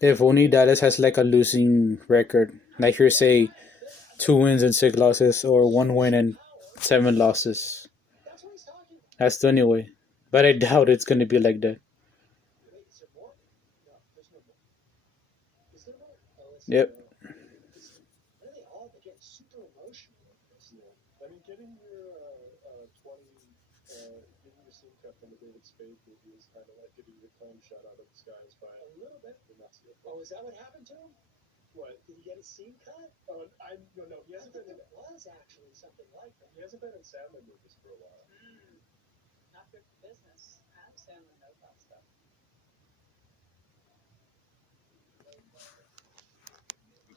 If only Dallas has like a losing record, like you say, 2 wins and 6 losses, or 1 win and 7 losses. That's the only way. But I doubt it's gonna be like that. Yep.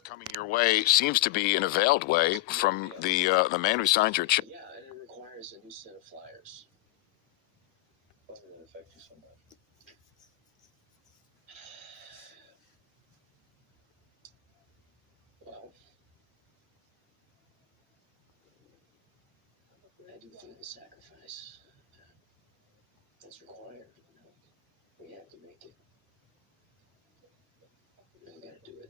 Coming your way seems to be in a veiled way from the man who signed your check. Yeah, and it requires a new set of flyers. Why would it affect you so much? Well, I do feel the sacrifice that's required. We have to make it. And we got to do it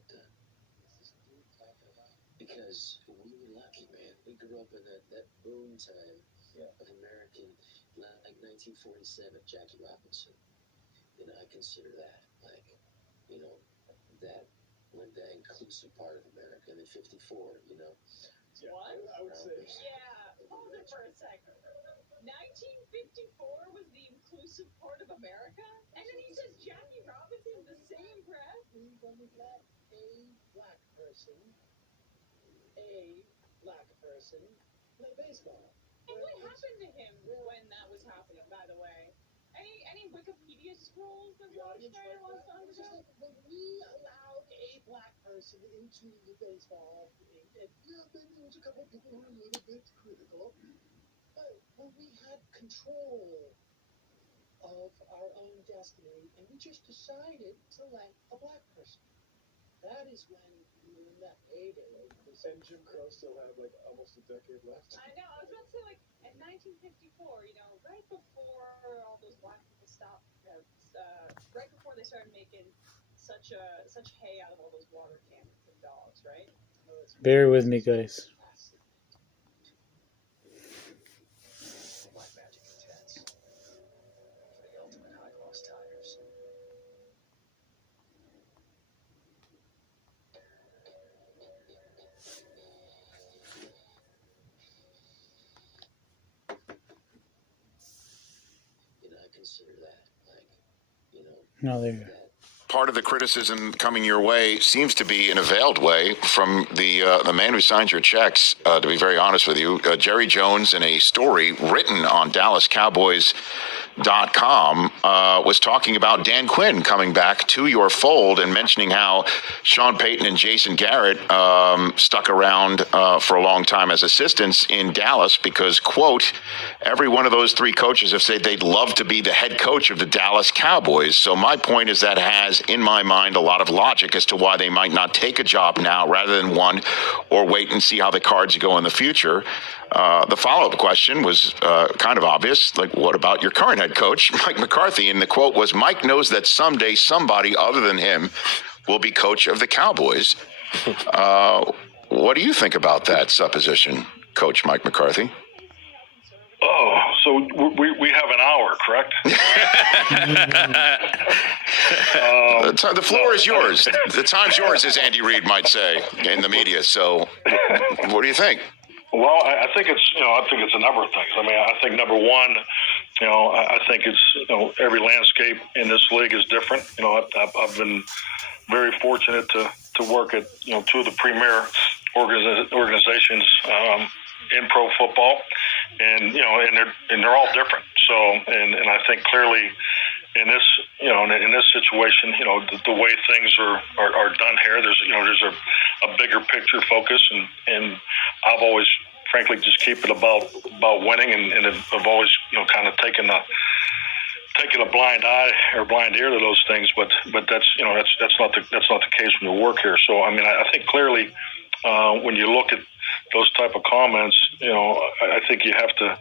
because we were lucky, man. We grew up in that boom time of American, like 1947, Jackie Robinson. I consider that that when the inclusive part of America, and then 54, What? I would say. Yeah, hold it for a second. 1954 was the inclusive part of America? And then he says Jackie Robinson in the same breath? When we let a black person play baseball. And what happened to him when that was happening, by the way? Any Wikipedia scrolls that launched there a long time ago? When we allowed a black person into the baseball, and maybe there was a couple of people who were a little bit critical, but when we had control of our own destiny, and we just decided to let a black person. That is when we were in that heyday. And Jim Crow still had like almost a decade left. I know. I was about to say, like, in 1954, right before all those black people stopped, right before they started making such hay out of all those water cannons and dogs, right? Bear with me, guys. Consider that No, there you go. Part of the criticism coming your way seems to be in a veiled way from the man who signed your checks. To be very honest with you, Jerry Jones, in a story written on DallasCowboys.com, was talking about Dan Quinn coming back to your fold and mentioning how Sean Payton and Jason Garrett stuck around for a long time as assistants in Dallas because, quote, every one of those three coaches have said they'd love to be the head coach of the Dallas Cowboys. So my point is that has, in my mind, a lot of logic as to why they might not take a job now rather than one or wait and see how the cards go in the future. The follow-up question was kind of obvious. Like, what about your current head coach, Mike McCarthy? And the quote was, Mike knows that someday somebody other than him will be coach of the Cowboys. What do you think about that supposition, Coach Mike McCarthy? Oh, so we have an hour, correct? The floor is yours. The time's yours, as Andy Reid might say in the media. So, what do you think? Well, I think it's a number of things. I mean, I think number one, I think it's every landscape in this league is different. I've been very fortunate to work at two of the premier organizations in pro football, and they're all different. So, and I think clearly in this in this situation, the way things are done here, there's a bigger picture focus, and I've always frankly just keep it about winning, and I've always kind of taken a blind eye or blind ear to those things, but that's not the case when you work here. So I mean, I think clearly when you look at those type of comments, I think you have to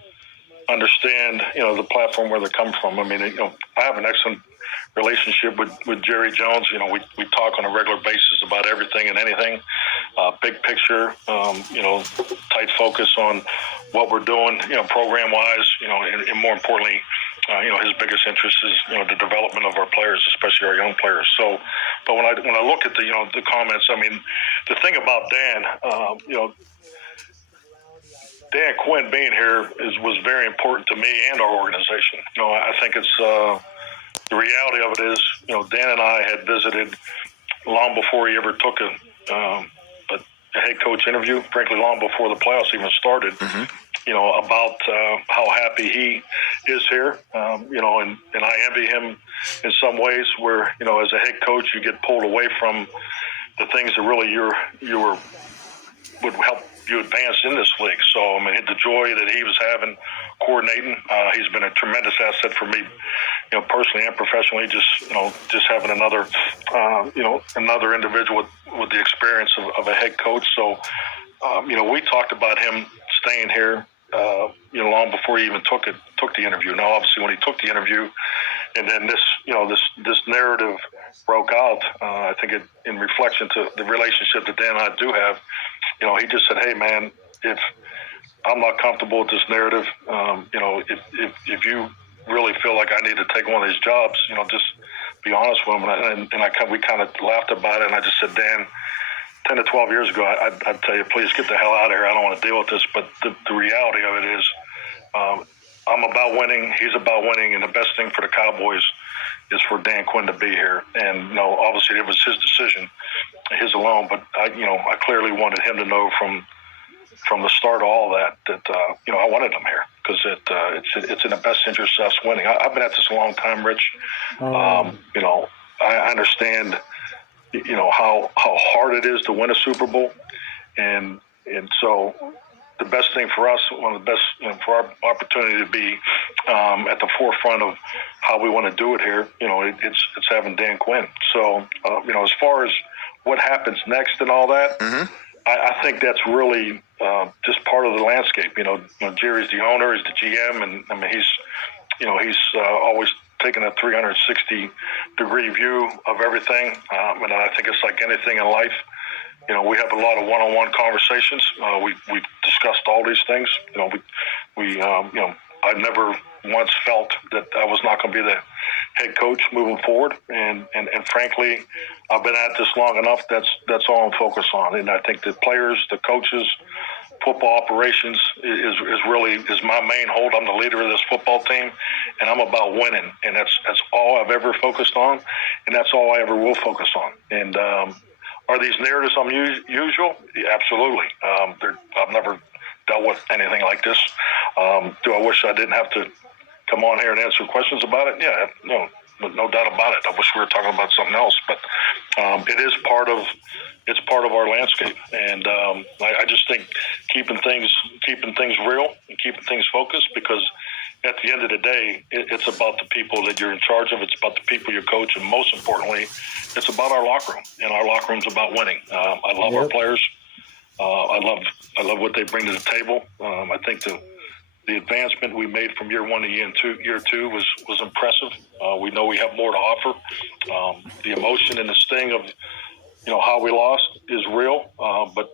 understand the platform where they come from. I mean, I have an excellent relationship with Jerry Jones. You know, we talk on a regular basis about everything and anything, big picture, tight focus on what we're doing, program-wise, and more importantly, his biggest interest is, the development of our players, especially our young players. So, but when I look at the comments, I mean, the thing about Dan, Dan Quinn being here was very important to me and our organization. I think it's the reality of it is, Dan and I had visited long before he ever took a head coach interview, frankly, long before the playoffs even started, about how happy he is here, and I envy him in some ways where, as a head coach, you get pulled away from the things that really would help you advance in this league. So, I mean, the joy that he was having coordinating, he's been a tremendous asset for me, personally and professionally. Just having another individual with the experience of a head coach. So, we talked about him staying here, long before he even took the interview. Now, obviously, when he took the interview, and then this narrative broke out, I think in reflection to the relationship that Dan and I do have, he just said, "Hey, man, if I'm not comfortable with this narrative, if you really feel like I need to take one of these jobs, just be honest with him." And we kind of laughed about it, and I just said, "Dan, 10 to 12 years ago, I'd tell you, please get the hell out of here. I don't want to deal with this." But the reality of it is, I'm about winning. He's about winning. And the best thing for the Cowboys is for Dan Quinn to be here. And, obviously it was his decision, his alone. But, I clearly wanted him to know from the start of all that I wanted him here because it's in the best interest of us winning. I've been at this a long time, Rich. I understand how hard it is to win a Super Bowl, and so the best thing for us, one of the best for our opportunity to be at the forefront of how we want to do it here, it's having Dan Quinn. So as far as what happens next and all that, I think that's really just part of the landscape. Jerry's the owner, he's the GM, and I mean he's always taking a 360-degree view of everything. And I think it's like anything in life. We have a lot of one-on-one conversations. We discussed all these things. I never once felt that I was not going to be the head coach moving forward. And frankly, I've been at this long enough. That's all I'm focused on. And I think the players, the coaches, football operations is my main hold. I'm the leader of this football team, and I'm about winning. And that's all I've ever focused on, and that's all I ever will focus on. And are these narratives unusual? Yeah, absolutely. I've never dealt with anything like this. Do I wish I didn't have to come on here and answer questions about it? Yeah, no doubt about it. I wish we were talking about something else, but it is part of our landscape, and I just think keeping things real and keeping things focused, because at the end of the day, it's about the people that you're in charge of. It's about the people you coach, and most importantly, it's about our locker room. And our locker room's about winning. I love our players. I love what they bring to the table. I think the advancement we made from year one to year two was impressive. We know we have more to offer. The emotion and the sting of how we lost is real, but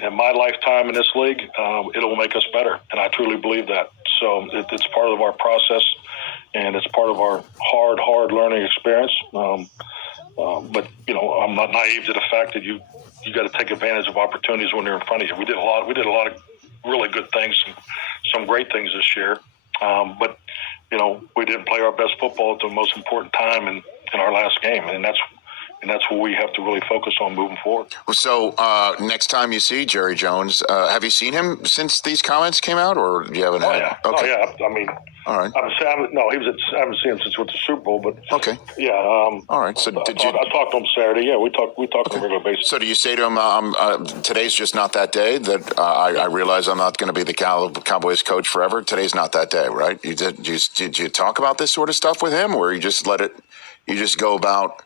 in my lifetime in this league, it'll make us better, and I truly believe that. So it's part of our process, and it's part of our hard learning experience. But I'm not naive to the fact that you got to take advantage of opportunities when they're in front of you. We did a lot of really good things, some great things this year, but we didn't play our best football at the most important time in our last game, and that's what we have to really focus on moving forward. So next time you see Jerry Jones, have you seen him since these comments came out, or do you haven't? Yeah. Okay. Oh, yeah. I mean, all right. I haven't seen him since with the Super Bowl, but okay. Yeah. All right. So I talked to him Saturday. Yeah, we talked on a regular basis. So do you say to him, today's just not that day? That I realize I'm not going to be the Cowboys coach forever. Today's not that day, right? Did you talk about this sort of stuff with him, or you just go about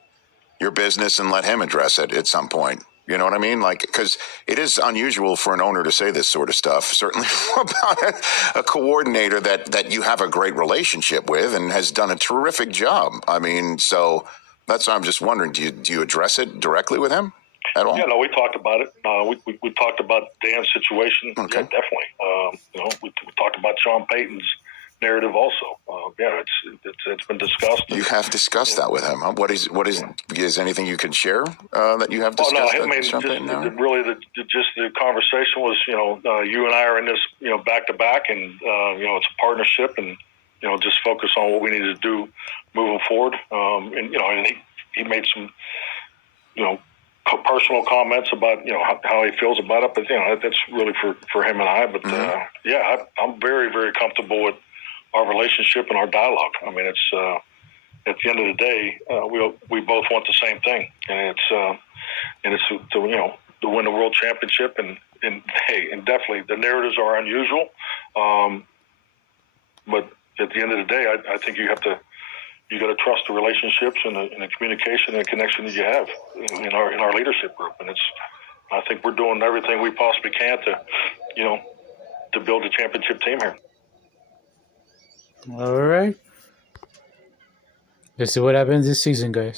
your business and let him address it at some point? You know what I mean? Like, because it is unusual for an owner to say this sort of stuff, certainly about a coordinator that you have a great relationship with and has done a terrific job. I mean, so that's why I'm just wondering, do you address it directly with him at all? Yeah, no, we talked about it. We talked about Dan's situation. Okay. Yeah, definitely. We talked about Sean Payton's narrative also. It's been discussed. You have discussed that with him. Huh? What is anything you can share that you have discussed? Oh no, I mean, just the conversation was, you and I are in this, back to back, and it's a partnership, and just focus on what we need to do moving forward. And he made some, personal comments about how he feels about it, but that's really for him and I. But I'm very, very comfortable with our relationship and our dialogue. I mean, it's at the end of the day, we both want the same thing, and it's to win the world championship. And definitely the narratives are unusual, but at the end of the day, I think you got to trust the relationships and the communication and the connection that you have in our leadership group. And I think we're doing everything we possibly can to build a championship team here. All right. Let's see what happens this season, guys.